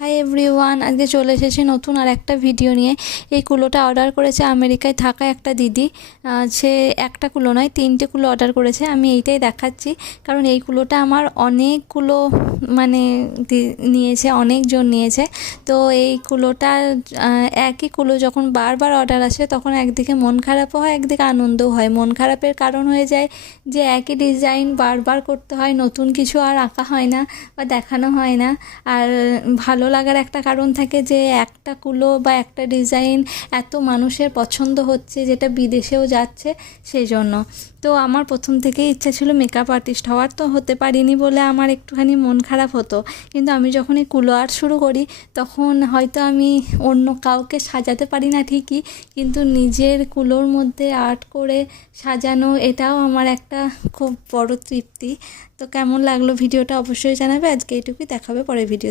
Hi everyone, আজকে চলে এসেছি নতুন আর একটা ভিডিও নিয়ে। এই কুলোটা অর্ডার করেছে আমেরিকায় থাকা একটা দিদি। সে একটা কুলো নয়, 3টে কুলো অর্ডার করেছে। আমি এইটাই দেখাচ্ছি কারণ এই কুলোটা আমার অনেকগুলো মানে নিয়েছে, অনেকজন নিয়েছে। তো এই কুলোটা একই কুলো যখন বারবার অর্ডার আসে তখন একদিকে মন খারাপও হয়, একদিকে আনন্দও হয়। মন খারাপের কারণ হয়ে যায় যে একই ডিজাইন বারবার করতে হয়, নতুন কিছু আর আঁকা হয় না বা দেখানো হয় না। আর ভালো লাগার একটা কারণ থাকে যে একটা কুলো বা একটা ডিজাইন এত মানুষের পছন্দ হচ্ছে, যেটা বিদেশেও যাচ্ছে, সেই জন্য। তো আমার প্রথম থেকেই ইচ্ছা ছিল মেকআপ আর্টিস্ট হওয়ার, তো হতে পারিনি বলে আমার একটুখানি মন খারাপ হতো। কিন্তু আমি যখন এই কুলো আর্ট শুরু করি তখন হয়তো আমি অন্য কাউকে সাজাতে পারি না ঠিকই, কিন্তু নিজের কুলোর মধ্যে আর্ট করে সাজানো, এটাও আমার একটা খুব বড় তৃপ্তি। তো কেমন লাগলো ভিডিওটা অবশ্যই জানাবে। আজকে এইটুকুই, দেখাবে পরের ভিডিও।